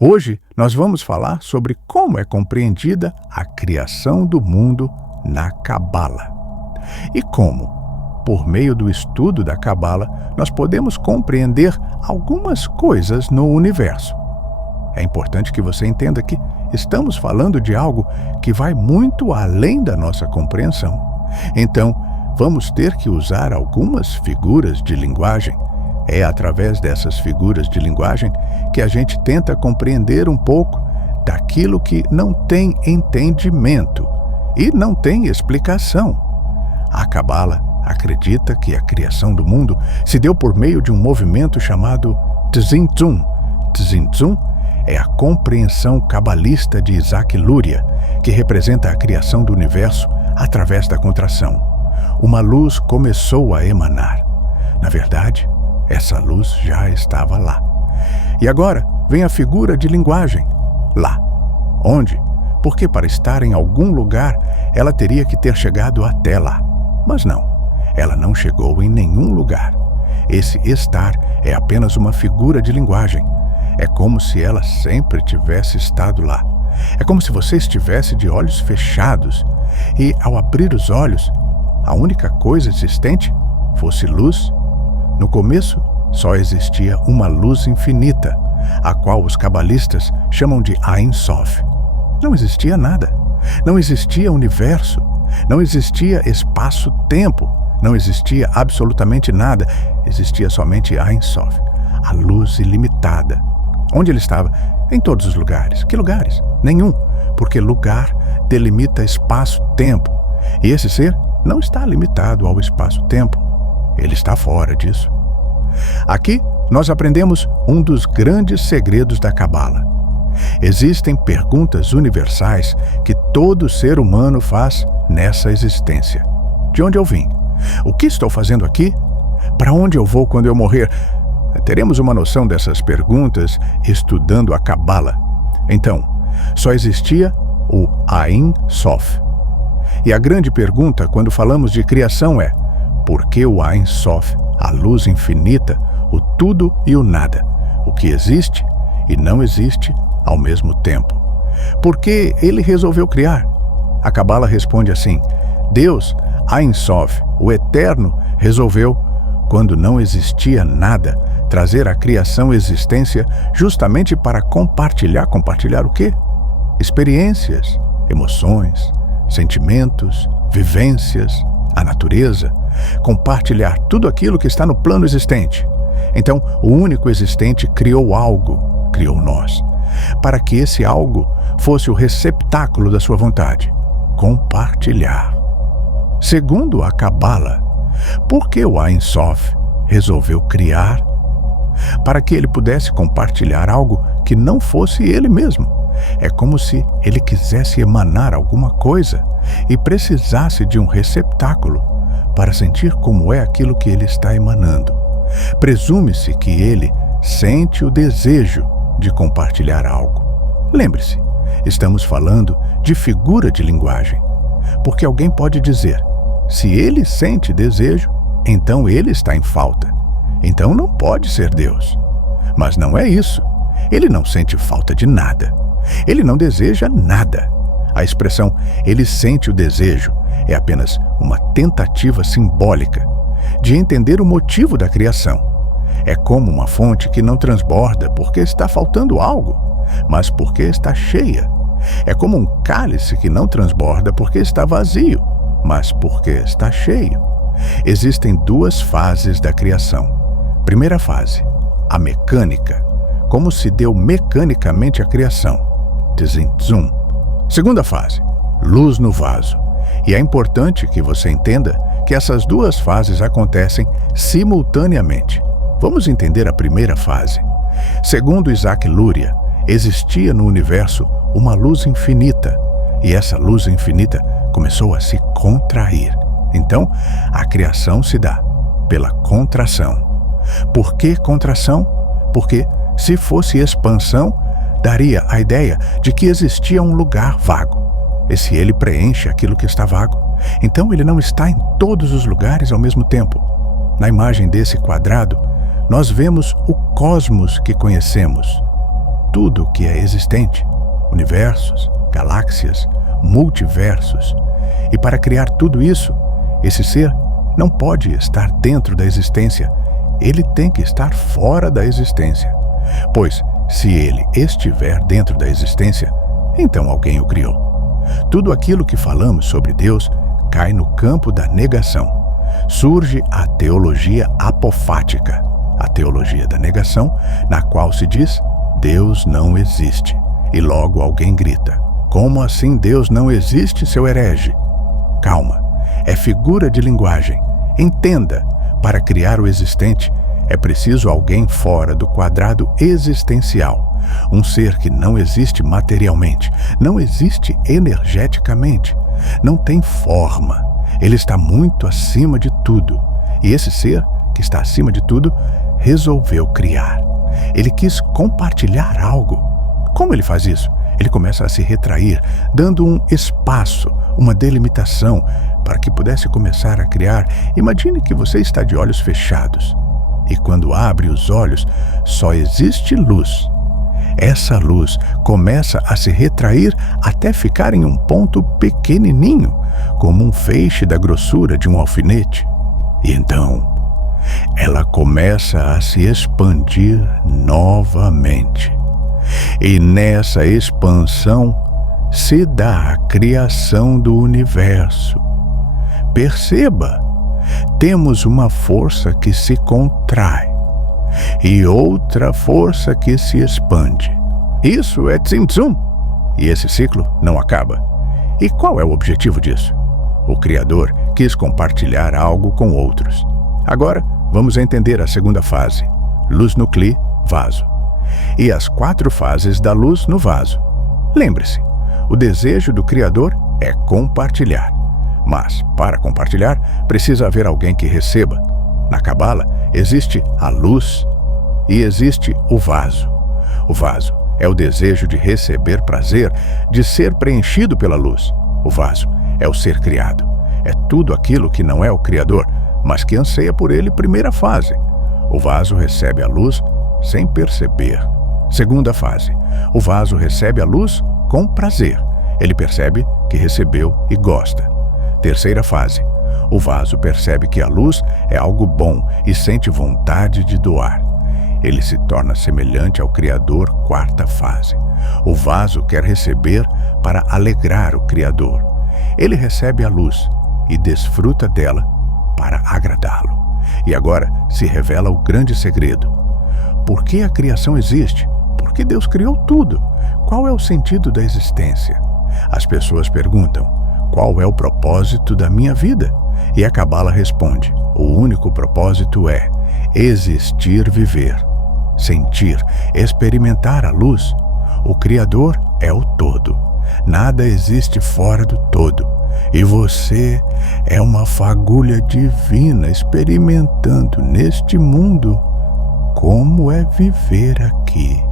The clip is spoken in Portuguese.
Hoje nós vamos falar sobre como é compreendida a criação do mundo na Cabala. E como, por meio do estudo da Cabala, nós podemos compreender algumas coisas no universo. É importante que você entenda que estamos falando de algo que vai muito além da nossa compreensão. Então, vamos ter que usar algumas figuras de linguagem. É através dessas figuras de linguagem que a gente tenta compreender um pouco daquilo que não tem entendimento e não tem explicação. A Cabala acredita que a criação do mundo se deu por meio de um movimento chamado Tzimtzum. Tzimtzum é a compreensão cabalista de Isaac Luria, que representa a criação do universo através da contração. Uma luz começou a emanar. Na verdade, essa luz já estava lá. E agora vem a figura de linguagem. Lá. Onde? Porque para estar em algum lugar, ela teria que ter chegado até lá. Mas não, ela não chegou em nenhum lugar. Esse estar é apenas uma figura de linguagem. É como se ela sempre tivesse estado lá. É como se você estivesse de olhos fechados e, ao abrir os olhos, a única coisa existente fosse luz. No começo, só existia uma luz infinita, a qual os cabalistas chamam de Ein Sof. Não existia nada. Não existia universo. Não existia espaço-tempo. Não existia absolutamente nada. Existia somente Ein Sof, a luz ilimitada. Onde ele estava? Em todos os lugares. Que lugares? Nenhum, porque lugar delimita espaço-tempo. E esse ser não está limitado ao espaço-tempo. Ele está fora disso. Aqui, nós aprendemos um dos grandes segredos da Cabala. Existem perguntas universais que todo ser humano faz nessa existência. De onde eu vim? O que estou fazendo aqui? Para onde eu vou quando eu morrer? Teremos uma noção dessas perguntas estudando a Cabala. Então, só existia o Ein Sof. E a grande pergunta quando falamos de criação é: por que o Ein Sof, a luz infinita, o tudo e o nada, o que existe e não existe ao mesmo tempo? Por que ele resolveu criar? A Cabala responde assim: Deus, Ein Sof, o Eterno, resolveu, quando não existia nada, trazer a criação existência justamente para compartilhar. Compartilhar o quê? Experiências, emoções, sentimentos, vivências, a natureza, compartilhar tudo aquilo que está no plano existente. Então, o único existente criou algo, criou nós, para que esse algo fosse o receptáculo da sua vontade, compartilhar. Segundo a Cabala, por que o Ein Sof resolveu criar? Para que ele pudesse compartilhar algo que não fosse ele mesmo. É como se ele quisesse emanar alguma coisa e precisasse de um receptáculo para sentir como é aquilo que ele está emanando. Presume-se que ele sente o desejo de compartilhar algo. Lembre-se, estamos falando de figura de linguagem, porque alguém pode dizer: se ele sente desejo, então ele está em falta. Então não pode ser Deus. Mas não é isso. Ele não sente falta de nada. Ele não deseja nada. A expressão "ele sente o desejo" é apenas uma tentativa simbólica de entender o motivo da criação. É como uma fonte que não transborda porque está faltando algo, mas porque está cheia. É como um cálice que não transborda porque está vazio, mas porque está cheio. Existem duas fases da criação. Primeira fase, a mecânica, como se deu mecanicamente a criação, Tzimtzum. Segunda fase, luz no vaso. E é importante que você entenda que essas duas fases acontecem simultaneamente. Vamos entender a primeira fase. Segundo Isaac Luria, existia no universo uma luz infinita, e essa luz infinita começou a se contrair. Então, a criação se dá pela contração. Por que contração? Porque, se fosse expansão, daria a ideia de que existia um lugar vago. E se ele preenche aquilo que está vago, então ele não está em todos os lugares ao mesmo tempo. Na imagem desse quadrado, nós vemos o cosmos que conhecemos. tudo que é existente, universos, galáxias, multiversos. E para criar tudo isso, esse ser não pode estar dentro da existência, ele tem que estar fora da existência. Pois, se ele estiver dentro da existência, então alguém o criou. Tudo aquilo que falamos sobre Deus cai no campo da negação. Surge a teologia apofática, a teologia da negação, na qual se diz: Deus não existe. E logo alguém grita: como assim Deus não existe, seu herege? Calma, é figura de linguagem. Entenda, para criar o existente, é preciso alguém fora do quadrado existencial. Um ser que não existe materialmente, não existe energeticamente, não tem forma. Ele está muito acima de tudo. E esse ser, que está acima de tudo, resolveu criar. Ele quis compartilhar algo. Como ele faz isso? Ele começa a se retrair, dando um espaço, uma delimitação, para que pudesse começar a criar. Imagine que você está de olhos fechados. E quando abre os olhos, só existe luz. Essa luz começa a se retrair até ficar em um ponto pequenininho, como um feixe da grossura de um alfinete. E então, ela começa a se expandir novamente. E nessa expansão se dá a criação do universo. Perceba, temos uma força que se contrai e outra força que se expande. Isso é Tzimtzum. E esse ciclo não acaba. E qual é o objetivo disso? O Criador quis compartilhar algo com outros. Agora, vamos entender a segunda fase: luz no cli, vaso. E as 4 fases da luz no vaso. Lembre-se, o desejo do Criador é compartilhar. Mas, para compartilhar, precisa haver alguém que receba. Na Cabala, existe a luz e existe o vaso. O vaso é o desejo de receber prazer, de ser preenchido pela luz. O vaso é o ser criado. É tudo aquilo que não é o Criador, mas que anseia por ele, primeira fase. O vaso recebe a luz sem perceber. Segunda fase. O vaso recebe a luz com prazer. Ele percebe que recebeu e gosta. Terceira fase. O vaso percebe que a luz é algo bom e sente vontade de doar. Ele se torna semelhante ao Criador, quarta fase. O vaso quer receber para alegrar o Criador. Ele recebe a luz e desfruta dela para agradá-lo. E agora se revela o grande segredo. Por que a criação existe? Por que Deus criou tudo? Qual é o sentido da existência? As pessoas perguntam: qual é o propósito da minha vida? E a Cabala responde: o único propósito é existir, viver, sentir, experimentar a luz. O Criador é o todo. Nada existe fora do todo. E você é uma fagulha divina experimentando neste mundo como é viver aqui.